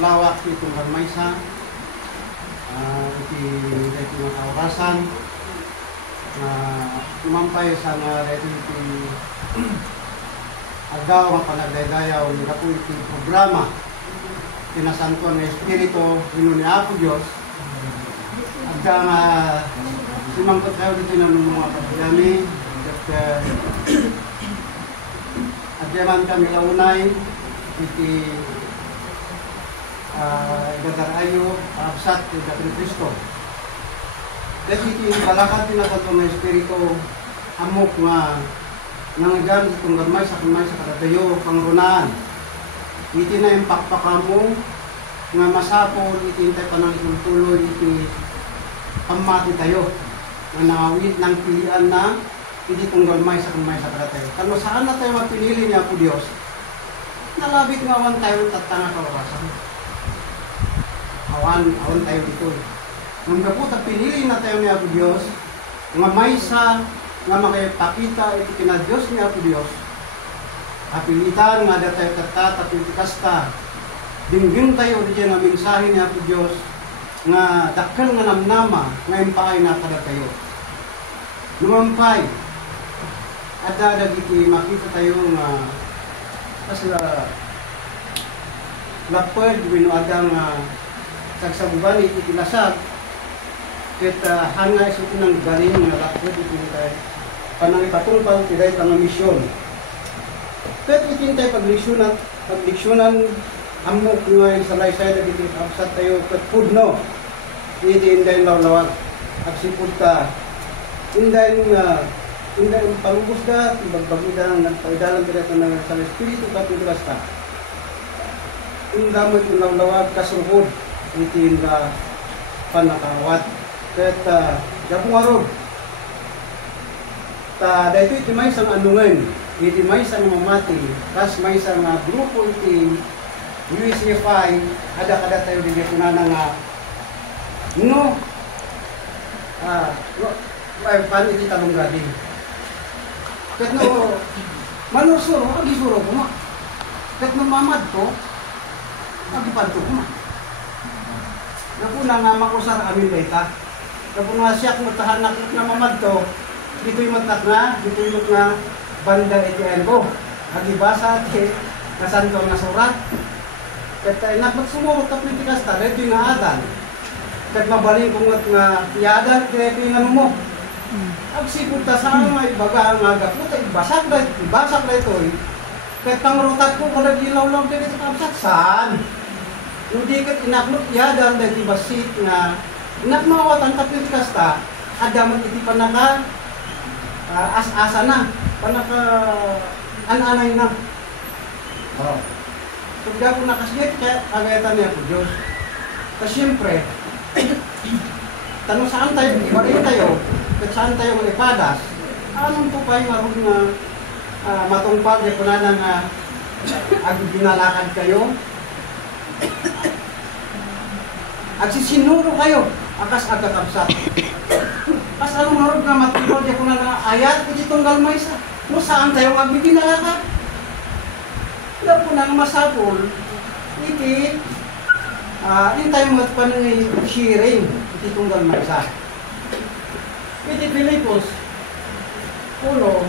lawak itong Maysa, iti mga kaurasan, umampay sa nga iti agaw nga panagdaydayaw ni Kapo iti programa tinasantuan ng Espiritu ino ni Apo Diyos agda nga simangkot tayo dito ng mga kapagami at adyaman kami launay iti igadarayo absat igatri Kristo dahil iti balakat tinasantuan ng Espiritu amok nga nangyagan itong gamay sa kadadayo pangrunaan. Iti na yung pakpakamo nga masapol, iti intay panang tuloy, iti pamati tayo na nangawit ng pilihan na iti itong gamay sa kadadayo. Kano saan na tayo mapinili niya po Diyos? Nalabit nga awan tayo tatanga kawasan. Awan tayo dito. Nung kaputa pinili na tayo niya po Diyos, nga may sa nga makipakita iti kinadiyos niya po Diyos. Kapilitan nga datay tapilitikasta. Dinggin tayo di dyan nga mensahe niya po Diyos nga dakkel nga namnama nga impaay na kada tayo. Lumampay. At dagiti makita tayo nga kasla lapad binuadang sagsabugan iti lasag kita hanga isuti ng galing nga lapad iti tayo. Panang ipatungpang tiday pangamisyon. Ket itintay pagliksyonan amok nga sa laysay na iti absat tayo ket pudno. Iti inday lawlawag agsipud ka. Inday palubos ka bagbagida nagpaidalan direto ng sa Espiritu kapitulas ka. Indamot yung lawlawag kasuhod iti nga panakawat. Ket japungarod dahito iti may isang anungan, iti may isang mamati, kas may isang grupo iti USFI, ada-kada tayo din ito na nga pan iti talong gading. Ket no, manusuro, agisuro ko ma. Ket no mamad ko, agipanto ko ma. Napuna nga makusar amin dayta. Napuna siyak matahanak na mamad to, dito yung matak na, dito yung na banda itian ko. Agibasa iti nasantong na surat. Kaya nagsumurot at nitikas ta, dito yung adan. Kaya mabaling kung nga iadan, kaya ito yung ano mo. Agsipod ta sa may baga ang aga po, ibasak na ito eh. Kaya tangrutat ko, kung nag-ilaw lang dito sa kapsat, saan? Hindi kat inaklot iadan, dito basit na inakmawatan at nitikas ta, adaman iti panaka as-asa na, panaka an-anay na. Kaya kung nakasigit, kaya kagayatan niya po Diyos. Kasi siyempre, tanong saan tayo, ibarin tayo, at saan tayo malipadas, anong po kayo marunong na matungpag, na punana nga ginalakad kayo, at sisinuro kayo, akas agakabsat. Kas anong marunong na matungpag, na punana nga ayat, iti tunggal maysa, no saan tayo ginalakad? Wala po nang masapol, iti tayo matpan ng sharing, iti tunggal maysa. Iti Pilipos, uno,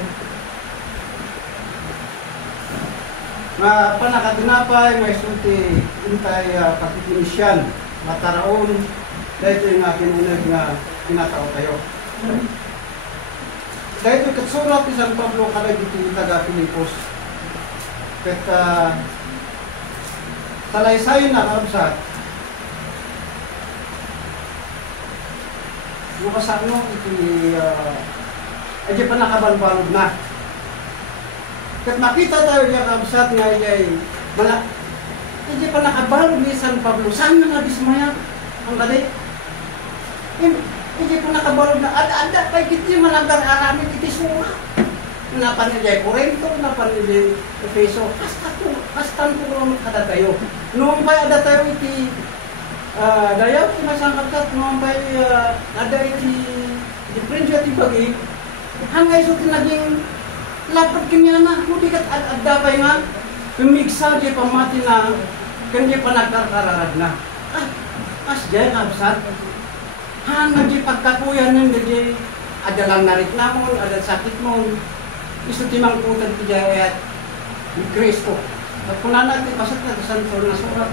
panakatinapay, may sulti, intay kapikinisyan, mataraon, dahil ito yung kinunag na kinatao tayo. Dahil ito katsurat ni San Pablo kalag iti taga Pilipos. Kat salaysay na kabsat, makasano iti ay pa nakabalbalog na. Kat makita tayo niya kabsat nga ay ay pa nakabalog ni San Pablo. Saan na nabismaya ang galit? Ay pa nakabalog na ada kay kiti malagar aramin iti sura. Napan nila Corinto, napan nila Efeso, kastan po naman kada tayo. Noong pa ada tayo iti dayaw, kinasangkatat, noong pa ada iti differential iti bagi, hanggang so tinaging lapad kanya na, hindi kat adda pa nga, pumigsa di pamati na Kan di pa nagkakararag na. Ay, as jay kabsat. Hanga di pagkakuyan ng di adalang narit na mo, adal sakit mo. Isu timang putan ti jay at ni Kristo. At kung natin pasat na santo na surat.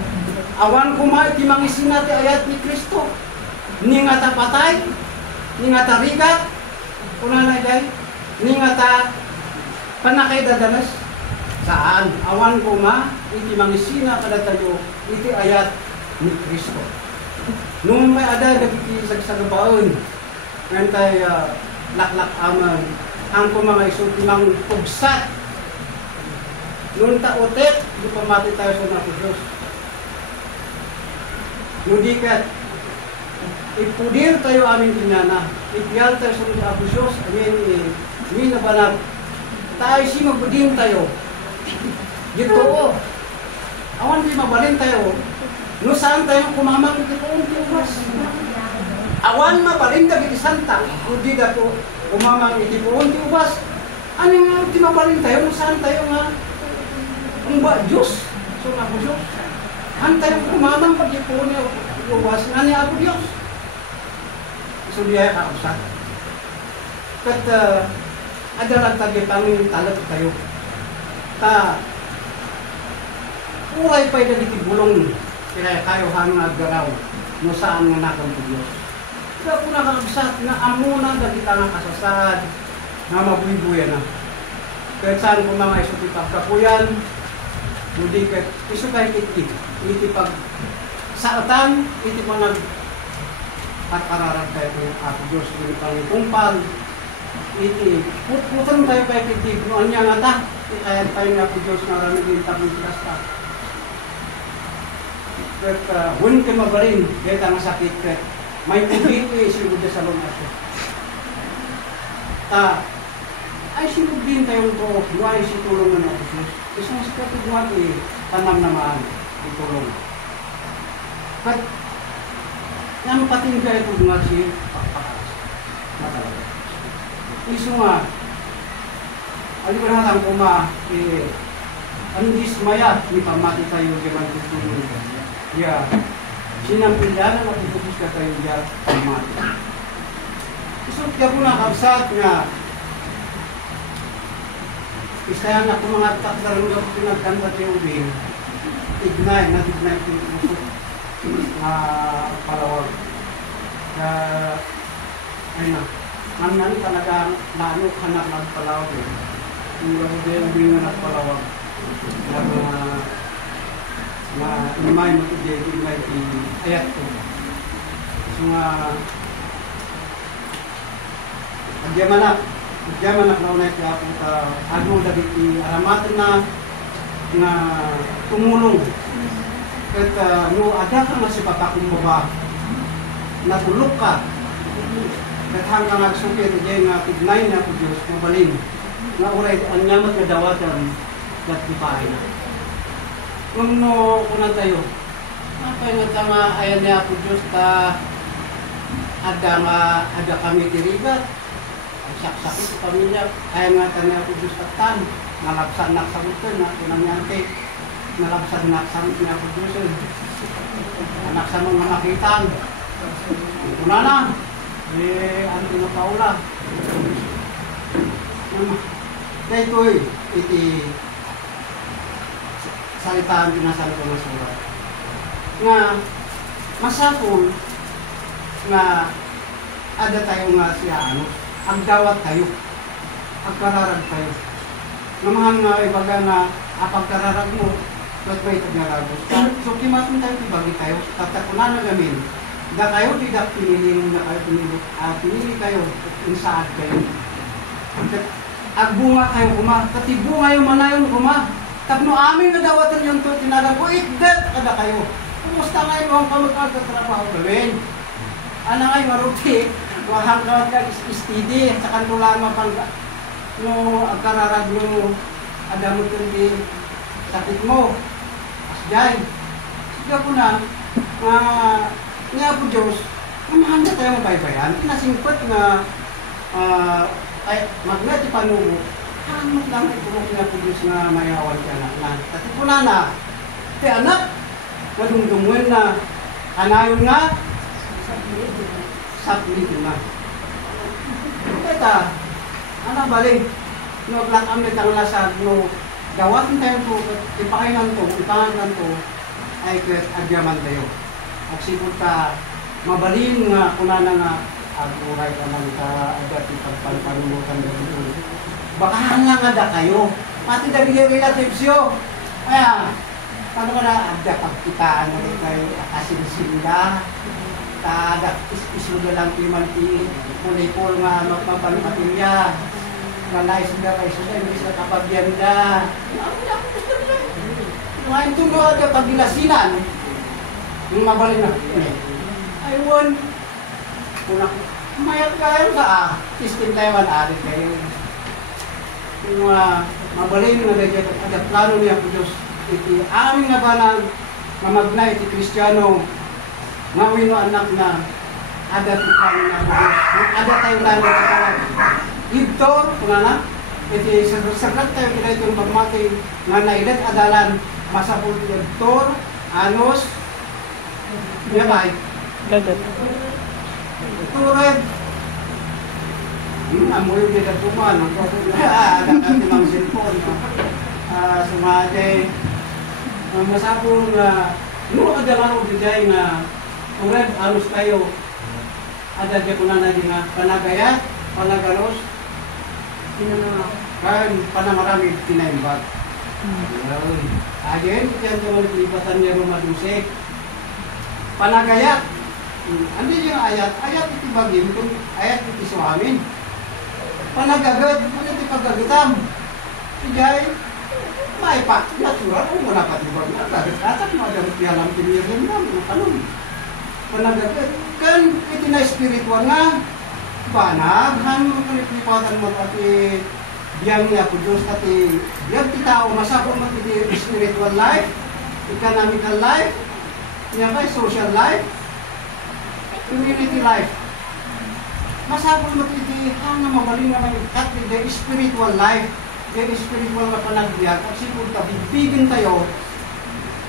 Awan kumay timang isina ti ayat ni Kristo. Ni nga ta patay, ni nga ta rigat, kung jay, ni nga ta panakay dadalas. Saan? Awan kuma, iti mangisina kada tayo, iti ayat ni Kristo. Nung may ada dagiti sagsagabaon, ngayon tayo laklak aman, ang mga iso timang pugsat. Nung taotet, di pamati tayo sa nato Diyos. Nung di kat, ipudir tayo aming pinyana, ipiyal tayo sa Apo Diyos, amin na banag, tayo si magbudim tayo. Dito o, awan di mabalin tayo, no saan tayo kumamang dito o, awan mabalin tayo iti santa, kung di dato kumamang iti po, di ubas, ano nga di mabalin tayo, no saan tayo nga, ang ba, Diyos, so nga po Diyos, han tayo kumamang pag iti po niya, ubas, nga niya ako Diyos. So di ay kakabsat. Kat, adalag tayo pangin talag tayo. Ta uray pa'y dagiti bulong kaya kayo hangad garaw no saan nga nakang po Diyos. Kaya po nakakabsat na amuna dagita nga kasasad na mabuibuya na. Kaya saan po mga iso pagkapuyan, hindi ka iso kahit iti pag saatan, iti pa nag at pararag tayo po yung Apo Diyos, iti pangikumpal, iti putan tayo pa iti ano niya nga ta, kaya tayo nga po Diyos na rami din tabing kilasta. Kaya huwag kayo mabarin, kaya nga sakit ka, may pubit eh, sinugod sa lungas ko. Ay sinugod din tayo ko, buhay si tulong na Apo Diyos. Kasi mas katugwag eh, tanam naman, itulong. Kat, yang pating kaya ito nga si pakpakas. Matalaga. Iso nga, ali ko na matang kuma, ang dismaya, ni pamati tayo diyan tutulong. Ya, sinampilala na puputus ka tayo diyan, pamati. Iso kaya po nakabsat nga, isayan ako mga takdaro na pinagkanda tayo din, ignay ito yung palawag. Ayun na. Ang talaga naano hanap ng palawag eh. Yung yung bingo ng palawag. Na imay mo ito dito, imay ayat ko. So nga, agyaman na unay kaya po ano dagit aramatan na tumulong. At ada ka nga si papakumbaba, natulog ka. At hanggang nagsukit, diyan nga tignay na po Diyos, mabalin. Nga uray, ang namat na dawatan, at kipain na. Kung kunan tayo, napay nga tama, ayan niya po Diyos, ada kami tirigat, sakit sa pamilya, ayan nga tanya po Diyos at nalapsan sagutan na pinangyante. Nalabsan naksan niya po Diyos. Anak sa mga makitan. Una na. Ano tinapaula. Kaya ito iti salitaan pinasan ko na surat. Nga, masapol nga ada tayo nga siya agdawat tayo. Agkararag tayo. Namahan nga ibaga na apagkararag mo, ba't ba ito naragos? So, kimatong tayo, ibagi tayo, tatakunan na gamin. Da kayo, tidak pinili na kayo, pinili kayo, insaad kayo. Agbunga kayo kuma, katibunga yung manayon kuma. Tapno amin na dawatan yung to, tinarag ko, ikdat kada kayo. Kumusta ngayon ang pamagkakatrabaho gawin? Ano ngayon, maruti, mahangkawat ka, istidi, sa kantulaan mapangka. No, agkararag mo, ada mo kundi sakit mo. Asjay. Sige po na, nga po Diyos, mahal na tayo mabaybayan. Kinasingpot na magnet ipanubo. Hanot lang ito mo kina po Diyos na mayawan ka anak na. Kasi po na, ti anak, madungdungan na anayon nga saplit na. Kita, ano balik? No, black amit ang lasag, no, gawatin tayo po, ipakainan to, ipangalan to, ay kahit agyaman tayo. At sipot ka, mabalin nga, kunana nga, aguray ka ng ka-agat ipagpalpanunutan na dito. Baka lang ada kayo, pati dagili relatives yo. Kaya, paano ka na, agda pagkitaan na rin kayo, akasin-sinda, kada isuda lang pimanti, pulipol nga magpapanukatilya, nalay suda kayo suda, hindi sa kapabyanda. Ngayon ito mo ada pagbilasinan, yung mabalin na, ayun, mayat kayo ka, tistin tayo ari kayo. Yung mabalin na ada plano niya po Diyos, iti amin nga ba na mamagnay iti Kristiyano, ngawin mo anak na ada tukang na Diyos, ada tayo lang na tukang. Ito, kunana, iti sagrat tayo kita itong pagmati nga nailat adalan, masapul ito, anos, yabay. Dagat. Tured. Amoy yung dito tuman. Ada natin ang cellphone. Sumaday. Masapul nga, nung kadalaro dijay nga, tured, anos tayo. Ada di ko na naging panagayat, panagalos. Kan, panamarami tinaimbag. Again, yan yung nalipatan niya rumadusik. Panagayat. Andi yung ayat iti bagim, ayat iti suamin. Panagagad, iti pagagatam. Ijay, maipak, natural, mo na patibag na. Gagat-gatat, magamit yalang tinirin lang, kanong. Panagagad, kan iti na spiritual nga, banag, hanong kalipipatan mo pati biyang niya po Diyos, pati biyang ti tao, masapon mo iti spiritual life, economical life, niya pa, social life, community life. Masapon mo iti hang mabaling naman at the spiritual life, the spiritual na panagbiyak, at sipon ka, bibigin tayo,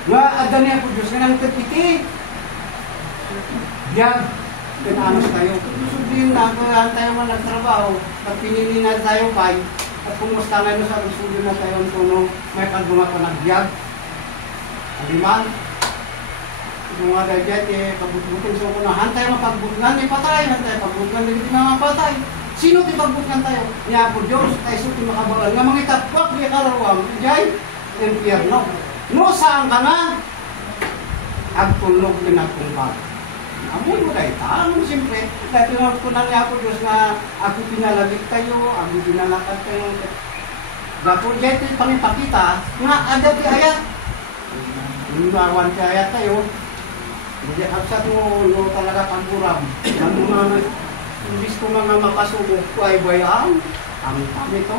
nga adan niya po Diyos, nga nang iti, biyag, pinamos tayo. Sabihin na, kaya tayo man nagtrabaho, at pinili na tayo kay, at kung mas tangay na sa studio na tayo ang tunong, may kaguma pa nagbiyag. Aliman, yung mga gayat, pagbututin sa kunahan tayo mapagbutgan, patay, tayo pagbutgan, hindi na mapatay. Sino ti pagbutgan tayo? Niya po Diyos, tayo suti makabalan, nga mga itapwak, di karawang, jay, impyerno. No, saan ka nga? Agtulog din agtungkag. Amoy mo dahil tanong, siyempre, dahil tinawag ko na niya po Diyos na ako pinalagit kayo, ako pinalakad kayo. Dapos dyan ito pangipakita, nga ada ti ayat. Lumawan ti ayat tayo. Hindi kapsat mo talaga pangkuram. Ang mga imbis ko mga makasubo ko ay bayaan. Kami to.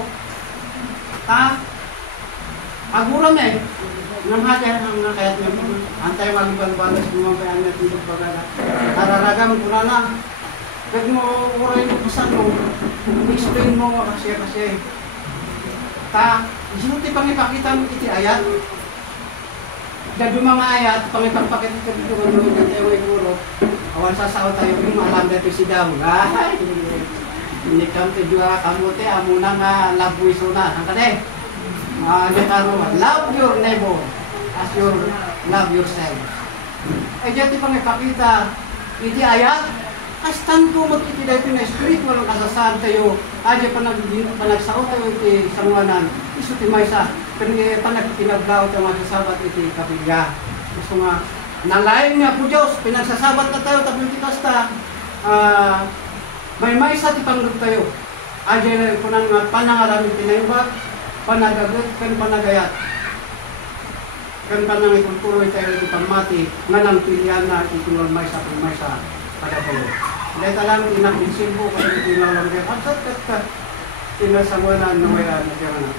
Aguram eh. Nang hati ang nakayat niya po. Antay magbalas mo mga kaya niya tulog pagala. Nararagam ko na na. Pag mo uray mo pasan mo, explain mo kasi. Sino ti pangipakita mo iti ayat? Dado mga ayat, pangipagpakita ka dito kung ano tayo ay guro. Awan sasaw tayo yung alam dito si Dam. Hindi kam ti dua kamote amo na nga laboy suna. Ang kade. Love your neighbor as you love yourself. Ay dyan ti pangipakita iti ayat. As tanto mag-iti dahil na spiritual ang kasasaan tayo. Adya panagsao tayo iti sanguanan. Iso ti maysa. Panagtinaglaw tayo magsasabat iti kapilya. Gusto nga, nalain nga po Diyos. Pinagsasabat na tayo. Tapos ti kasta. May maysa ti panggap tayo. Adya po nang panangaramin tinayubag. Panagagot kan panagayat. Kan panang ikultuloy tayo iti pamati. Nga nang pilihan na itulong maysa kung maysa. Pada po. Dahil talang inakbinsin po kaya iti nalang kaya. At sa tinasanguanan na wala na kaya na.